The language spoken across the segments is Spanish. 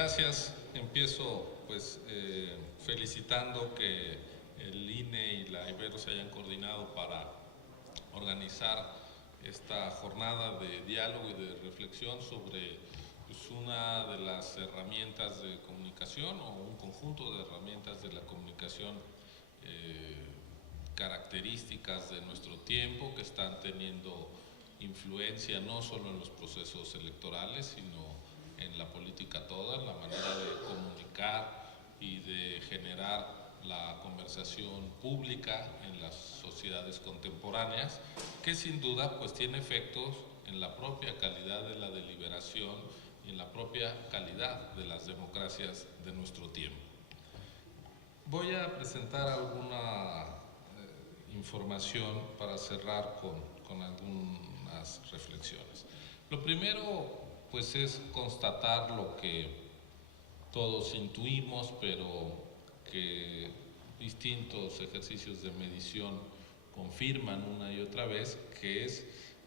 Gracias. Empiezo felicitando que el INE y la Ibero se hayan coordinado para organizar esta jornada de diálogo y de reflexión sobre una de las herramientas de comunicación o un conjunto de herramientas de la comunicación características de nuestro tiempo que están teniendo influencia no solo en los procesos electorales, sino en la política toda, la manera de comunicar y de generar la conversación pública en las sociedades contemporáneas, que sin duda pues tiene efectos en la propia calidad de la deliberación y en la propia calidad de las democracias de nuestro tiempo. Voy a presentar alguna información para cerrar con algunas reflexiones. Lo primero pues es constatar lo que todos intuimos, pero que distintos ejercicios de medición confirman una y otra vez, que es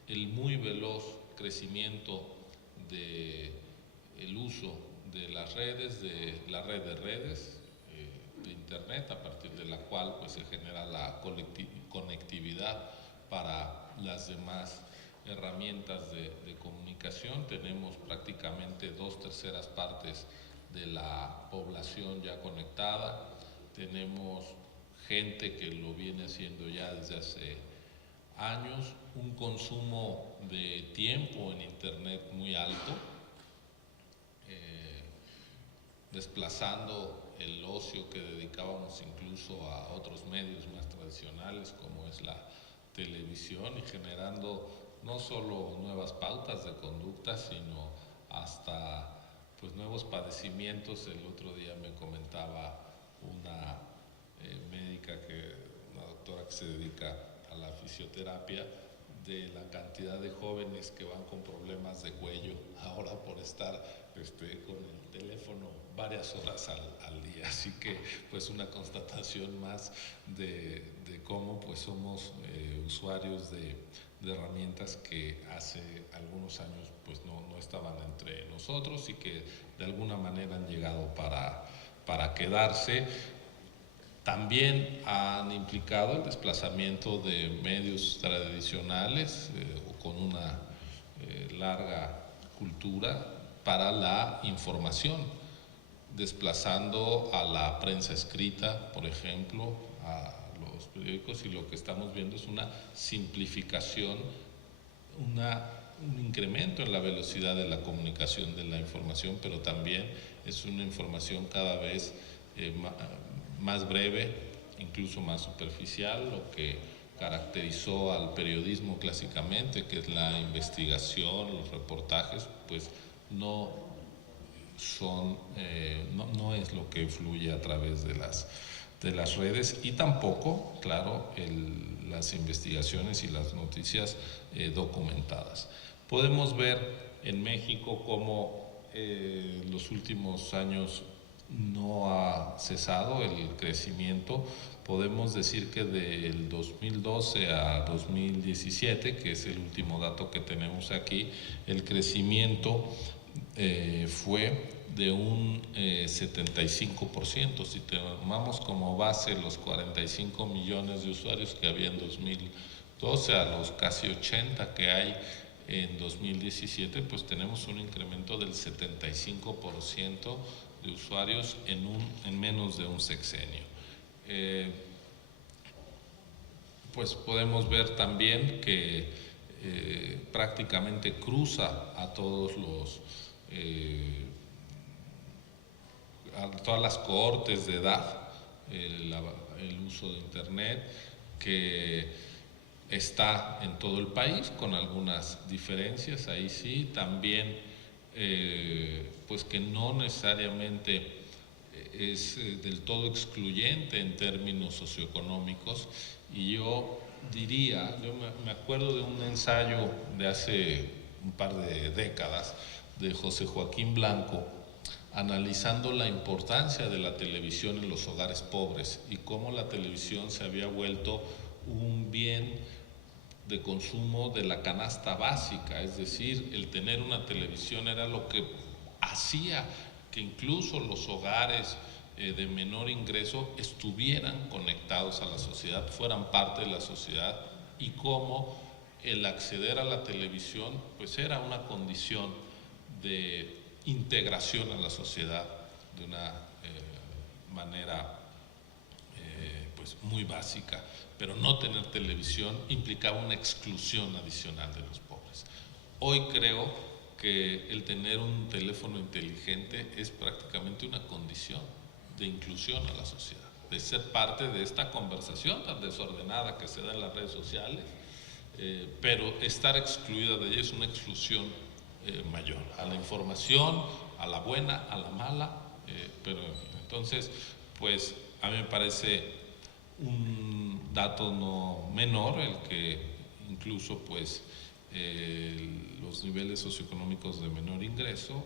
el muy veloz crecimiento del uso de las redes, de la red de redes, de Internet, a partir de la cual pues se genera la conectividad para las demás herramientas de comunicación. Tenemos prácticamente 2/3 partes de la población ya conectada, tenemos gente que lo viene haciendo ya desde hace años, un consumo de tiempo en Internet muy alto, desplazando el ocio que dedicábamos incluso a otros medios más tradicionales como es la televisión, y generando no solo nuevas pautas de conducta, sino hasta pues nuevos padecimientos. El otro día me comentaba una médica, una doctora que se dedica a la fisioterapia, de la cantidad de jóvenes que van con problemas de cuello ahora por estar con el teléfono varias horas al día. Así que pues una constatación más de cómo pues somos usuarios de herramientas que hace algunos años pues no estaban entre nosotros y que de alguna manera han llegado para quedarse. También han implicado el desplazamiento de medios tradicionales con una larga cultura para la información, desplazando a la prensa escrita, por ejemplo, a los periódicos, y lo que estamos viendo es una simplificación, un incremento en la velocidad de la comunicación de la información, pero también es una información cada vez más breve, incluso más superficial, lo que caracterizó al periodismo clásicamente, que es la investigación, los reportajes, pues no es lo que fluye a través de las redes, y tampoco, claro, las investigaciones y las noticias documentadas. Podemos ver en México cómo los últimos años no ha cesado el crecimiento. Podemos decir que del 2012 a 2017, que es el último dato que tenemos aquí, el crecimiento fue de un 75%. Si tomamos como base los 45 millones de usuarios que había en 2012 a los casi 80 que hay en 2017, pues tenemos un incremento del 75% de usuarios en menos de un sexenio. Pues podemos ver también que prácticamente cruza a todos a todas las cohortes de edad el uso de Internet, que está en todo el país con algunas diferencias, ahí sí, también pues que no necesariamente es del todo excluyente en términos socioeconómicos. Y yo me acuerdo de un ensayo de hace un par de décadas de José Joaquín Blanco, analizando la importancia de la televisión en los hogares pobres y cómo la televisión se había vuelto un bien de consumo de la canasta básica, es decir, el tener una televisión era lo que hacía que incluso los hogares de menor ingreso estuvieran conectados a la sociedad, fueran parte de la sociedad, y cómo el acceder a la televisión pues era una condición de integración a la sociedad de una manera pues muy básica, pero no tener televisión implicaba una exclusión adicional de los pobres. Hoy creo que el tener un teléfono inteligente es prácticamente una condición de inclusión a la sociedad, de ser parte de esta conversación tan desordenada que se da en las redes sociales, pero estar excluida de ella es una exclusión mayor, a la información, a la buena, a la mala, pero entonces, pues a mí me parece un dato no menor el que incluso pues los niveles socioeconómicos de menor ingreso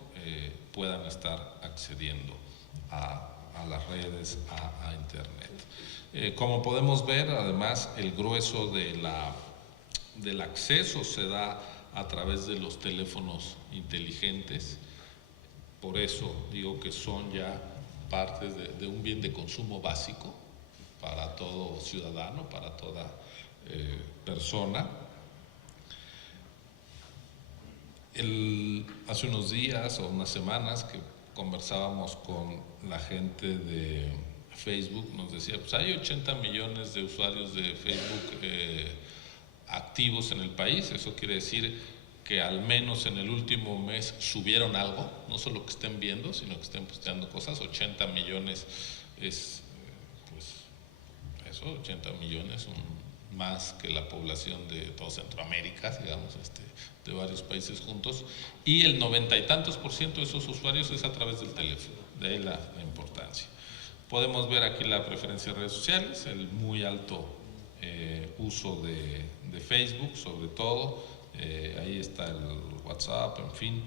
puedan estar accediendo a las redes, a internet. Como podemos ver, además, el grueso del acceso se da a través de los teléfonos inteligentes. Por eso digo que son ya partes de un bien de consumo básico para todo ciudadano, para toda persona. Hace unos días o unas semanas que conversábamos con la gente de Facebook, nos decía, pues hay 80 millones de usuarios de Facebook activos en el país. Eso quiere decir que al menos en el último mes subieron algo, no solo que estén viendo, sino que estén posteando cosas. 80 millones es, pues, eso, 80 millones, más que la población de todo Centroamérica, digamos, de varios países juntos, y el 90 y tantos % de esos usuarios es a través del teléfono, de ahí la importancia. Podemos ver aquí la preferencia de redes sociales, el muy alto uso de Facebook, sobre todo, ahí está el WhatsApp, en fin,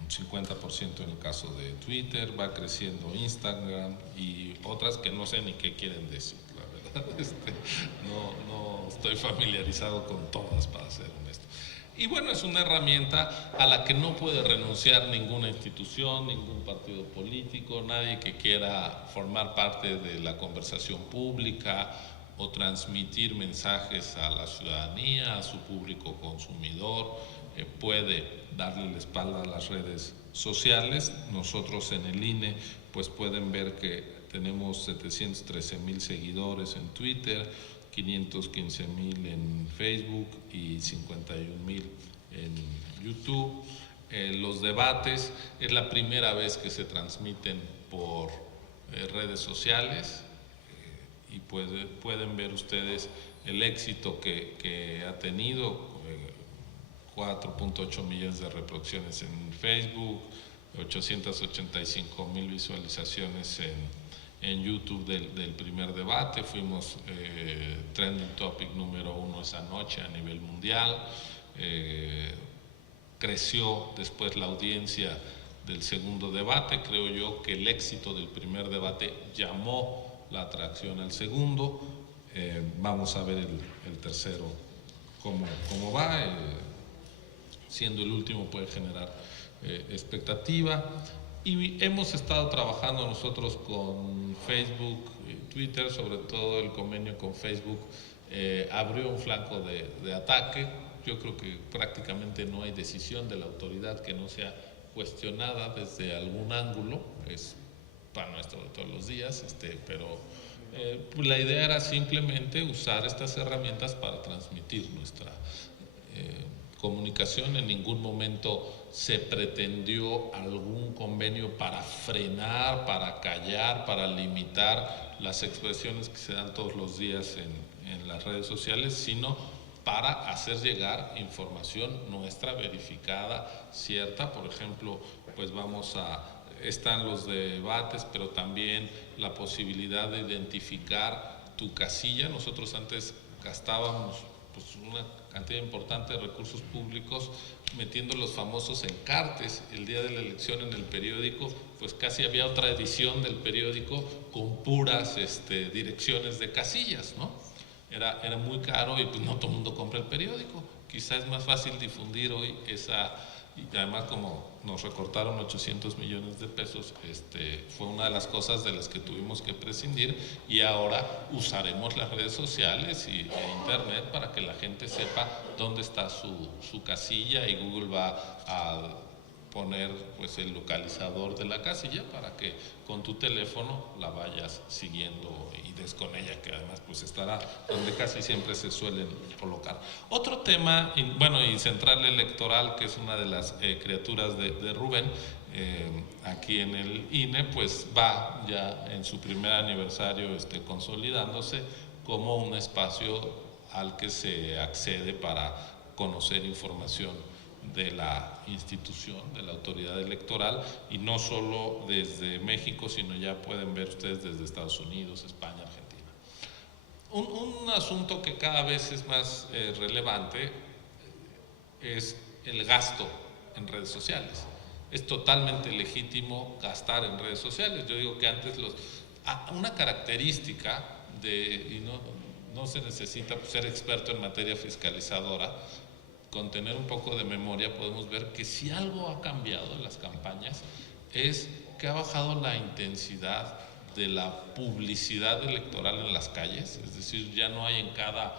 un 50% en el caso de Twitter, va creciendo Instagram y otras que no sé ni qué quieren decir, la verdad. No estoy familiarizado con todas, para ser honesto. Y bueno, es una herramienta a la que no puede renunciar ninguna institución, ningún partido político, nadie que quiera formar parte de la conversación pública o transmitir mensajes a la ciudadanía, a su público consumidor, puede darle la espalda a las redes sociales. Nosotros en el INE pues pueden ver que tenemos 713,000 seguidores en Twitter, 515,000 en Facebook y 51,000 en YouTube. Los debates es la primera vez que se transmiten por redes sociales y pueden ver ustedes el éxito que ha tenido. 4.8 millones de reproducciones en Facebook, 885,000 visualizaciones en YouTube del primer debate. Fuimos trending topic número 1 esa noche a nivel mundial. Creció después la audiencia del segundo debate. Creo yo que el éxito del primer debate llamó la atracción al segundo. Vamos a ver el tercero cómo va. Siendo el último puede generar expectativa. Y hemos estado trabajando nosotros con Facebook y Twitter, sobre todo el convenio con Facebook abrió un flanco de ataque. Yo creo que prácticamente no hay decisión de la autoridad que no sea cuestionada desde algún ángulo. Es pan nuestro de todos los días, pero la idea era simplemente usar estas herramientas para transmitir nuestra comunicación. En ningún momento se pretendió algún convenio para frenar, para callar, para limitar las expresiones que se dan todos los días en las redes sociales, sino para hacer llegar información nuestra, verificada, cierta. Por ejemplo, pues están los debates, pero también la posibilidad de identificar tu casilla. Nosotros antes gastábamos pues una cantidad importante de recursos públicos metiendo los famosos encartes. El día de la elección en el periódico, pues casi había otra edición del periódico con puras direcciones de casillas, ¿no? Era muy caro y pues no todo el mundo compra el periódico. Quizás es más fácil difundir hoy y además como nos recortaron 800 millones de pesos, fue una de las cosas de las que tuvimos que prescindir, y ahora usaremos las redes sociales e internet para que la gente sepa dónde está su casilla, y Google va a poner pues el localizador de la casilla para que con tu teléfono la vayas siguiendo y des con ella, que además pues estará donde casi siempre se suelen colocar. Otro tema, bueno, y central electoral, que es una de las criaturas de Rubén, aquí en el INE, pues va ya en su primer aniversario consolidándose como un espacio al que se accede para conocer información de la institución, de la autoridad electoral, y no solo desde México, sino ya pueden ver ustedes desde Estados Unidos, España, Argentina. Un asunto que cada vez es más relevante es el gasto en redes sociales. Es totalmente legítimo gastar en redes sociales. Yo digo que antes una característica y no se necesita ser experto en materia fiscalizadora, con tener un poco de memoria podemos ver que si algo ha cambiado en las campañas es que ha bajado la intensidad de la publicidad electoral en las calles, es decir, ya no hay en cada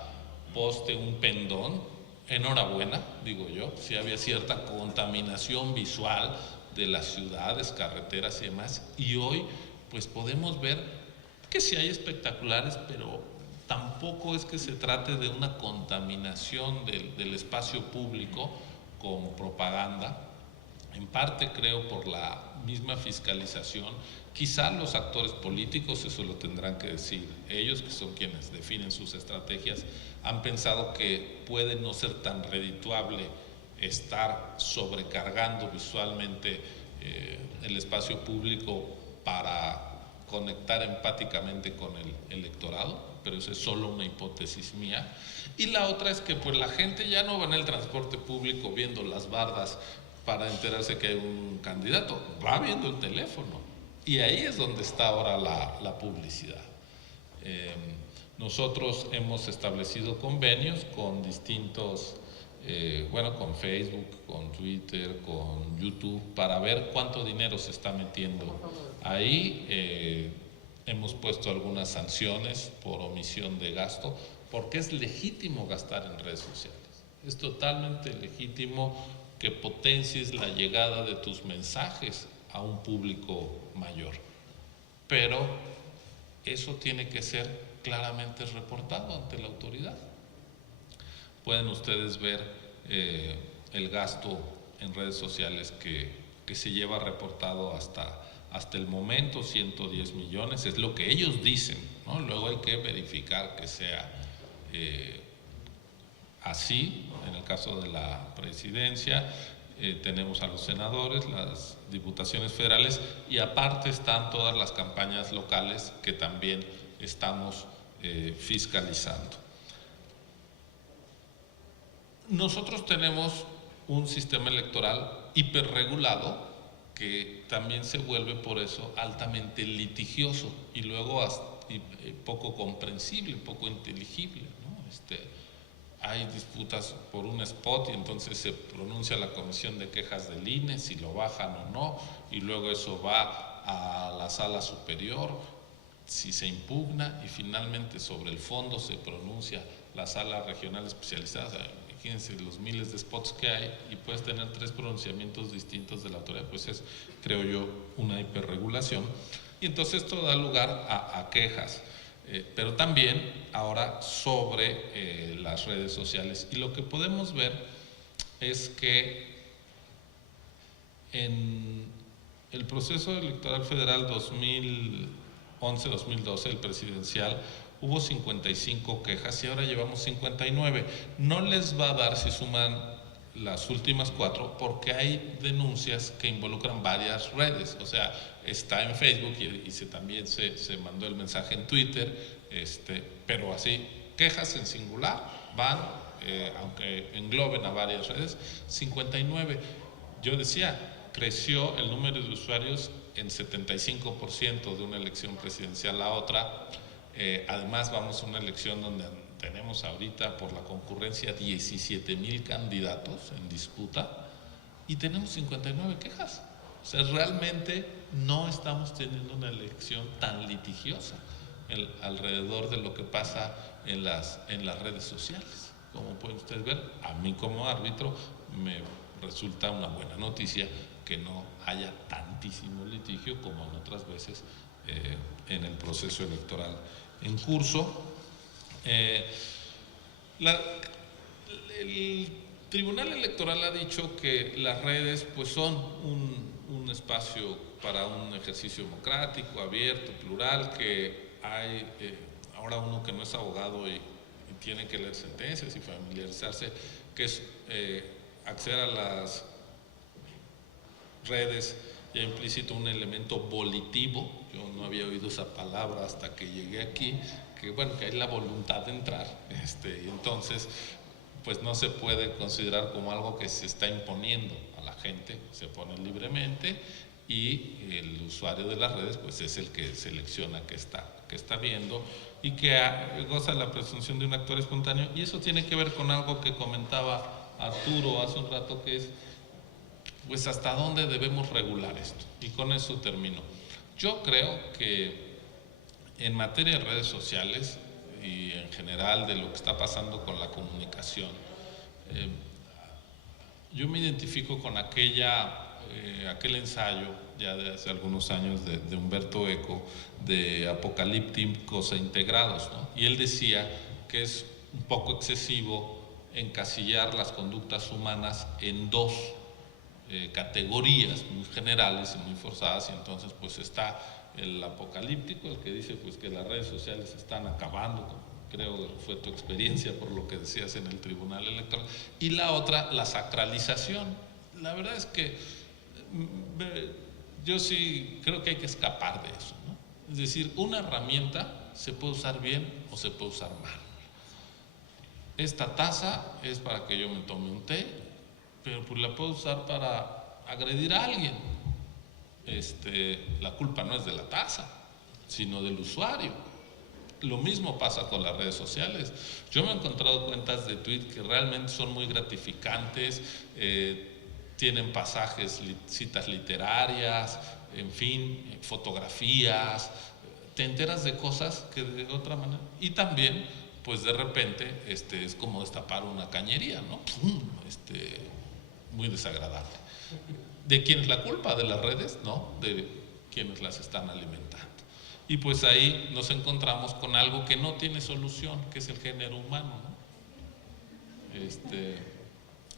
poste un pendón. Enhorabuena, digo yo, si había cierta contaminación visual de las ciudades, carreteras y demás, y hoy pues podemos ver que sí hay espectaculares, pero tampoco es que se trate de una contaminación del espacio público con propaganda, en parte creo por la misma fiscalización. Quizá los actores políticos, eso lo tendrán que decir ellos, que son quienes definen sus estrategias, han pensado que puede no ser tan redituable estar sobrecargando visualmente el espacio público para conectar empáticamente con el electorado, pero eso es solo una hipótesis mía. Y la otra es que pues la gente ya no va en el transporte público viendo las bardas para enterarse que hay un candidato, va viendo el teléfono, y ahí es donde está ahora la publicidad. Nosotros hemos establecido convenios con distintos, con Facebook, con Twitter, con YouTube, para ver cuánto dinero se está metiendo ahí. Hemos puesto algunas sanciones por omisión de gasto, porque es legítimo gastar en redes sociales. Es totalmente legítimo que potencies la llegada de tus mensajes a un público mayor. Pero eso tiene que ser claramente reportado ante la autoridad. Pueden ustedes ver el gasto en redes sociales que se lleva reportado hasta el momento, 110 millones, es lo que ellos dicen, ¿no? Luego hay que verificar que sea así. En el caso de la presidencia, tenemos a los senadores, las diputaciones federales, y aparte están todas las campañas locales que también estamos fiscalizando. Nosotros tenemos un sistema electoral hiperregulado que también se vuelve por eso altamente litigioso y luego poco comprensible, poco inteligible, ¿no? Hay disputas por un spot y entonces se pronuncia la comisión de quejas del INE si lo bajan o no, y luego eso va a la sala superior si se impugna, y finalmente sobre el fondo se pronuncia la sala regional especializada. O sea, imagínense los miles de spots que hay y puedes tener 3 pronunciamientos distintos de la autoridad, pues es, creo yo, una hiperregulación, y entonces esto da lugar a quejas. Pero también ahora sobre las redes sociales, y lo que podemos ver es que en el proceso electoral federal 2011-2012, el presidencial, hubo 55 quejas y ahora llevamos 59. No les va a dar si suman las últimas 4, porque hay denuncias que involucran varias redes. O sea, está en Facebook y también se mandó el mensaje en Twitter, pero así, quejas en singular van, aunque engloben a varias redes, 59. Yo decía, creció el número de usuarios en 75% de una elección presidencial a otra. Además vamos a una elección donde tenemos ahorita por la concurrencia 17,000 candidatos en disputa. y tenemos 59 quejas. O sea, realmente no estamos teniendo una elección tan litigiosa alrededor de lo que pasa en las redes sociales. Como pueden ustedes ver, a mí como árbitro me resulta una buena noticia que no haya tantísimo litigio como en otras veces en el proceso electoral en curso. El Tribunal Electoral ha dicho que las redes pues son un espacio para un ejercicio democrático, abierto, plural, que hay, ahora uno que no es abogado y tiene que leer sentencias y familiarizarse, que es acceder a las redes ya implícito un elemento volitivo. Yo no había oído esa palabra hasta que llegué aquí, que bueno, que hay la voluntad de entrar, y entonces pues no se puede considerar como algo que se está imponiendo a la gente, se pone libremente y el usuario de las redes pues es el que selecciona qué está viendo y que goza de la presunción de un actor espontáneo, y eso tiene que ver con algo que comentaba Arturo hace un rato, que es pues hasta dónde debemos regular esto, y con eso termino. Yo creo que en materia de redes sociales y en general de lo que está pasando con la comunicación, yo me identifico con aquel ensayo ya de hace algunos años de Humberto Eco, de apocalípticos e integrados, ¿no? Y él decía que es un poco excesivo encasillar las conductas humanas en dos categorías muy generales y muy forzadas, y entonces pues está el apocalíptico, el que dice pues que las redes sociales están acabando, creo que fue tu experiencia por lo que decías en el Tribunal Electoral, y la otra, la sacralización. La verdad es que yo sí creo que hay que escapar de eso, ¿no? Es decir, una herramienta se puede usar bien o se puede usar mal. Esta taza es para que yo me tome un té, pero pues la puedo usar para agredir a alguien. La culpa no es de la taza, sino del usuario. Lo mismo pasa con las redes sociales. Yo me he encontrado cuentas de tweet que realmente son muy gratificantes, tienen pasajes, citas literarias, en fin, fotografías, te enteras de cosas que de otra manera, y también pues de repente es como destapar una cañería, ¿no? Muy desagradable. ¿De quién es la culpa? ¿De las redes? No, de quienes las están alimentando. Y pues ahí nos encontramos con algo que no tiene solución, que es el género humano, ¿no?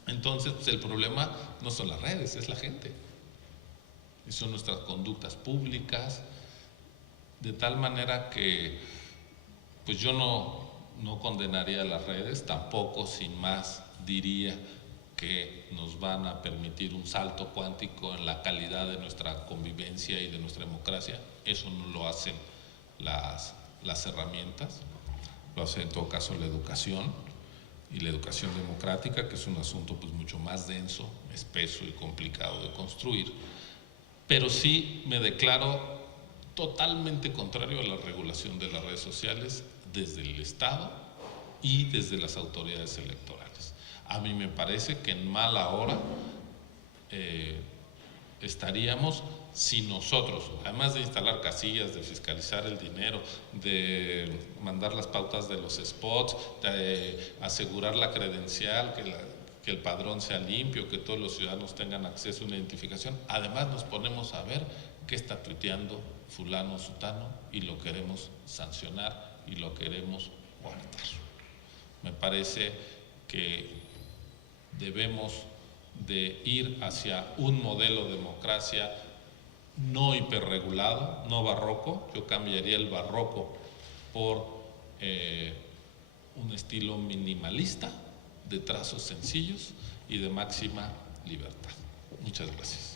Entonces pues el problema no son las redes, es la gente. Y son nuestras conductas públicas, de tal manera que pues yo no condenaría a las redes, tampoco sin más diría que nos van a permitir un salto cuántico en la calidad de nuestra convivencia y de nuestra democracia. Eso no lo hacen las herramientas, lo hace en todo caso la educación, y la educación democrática, que es un asunto pues mucho más denso, espeso y complicado de construir. Pero sí me declaro totalmente contrario a la regulación de las redes sociales desde el Estado y desde las autoridades electorales. A mí me parece que en mala hora estaríamos si nosotros, además de instalar casillas, de fiscalizar el dinero, de mandar las pautas de los spots, de asegurar la credencial, que el padrón sea limpio, que todos los ciudadanos tengan acceso a una identificación, además nos ponemos a ver qué está tuiteando fulano, sutano, y lo queremos sancionar y lo queremos guardar. Me parece que debemos de ir hacia un modelo de democracia no hiperregulado, no barroco. Yo cambiaría el barroco por un estilo minimalista, de trazos sencillos y de máxima libertad. Muchas gracias.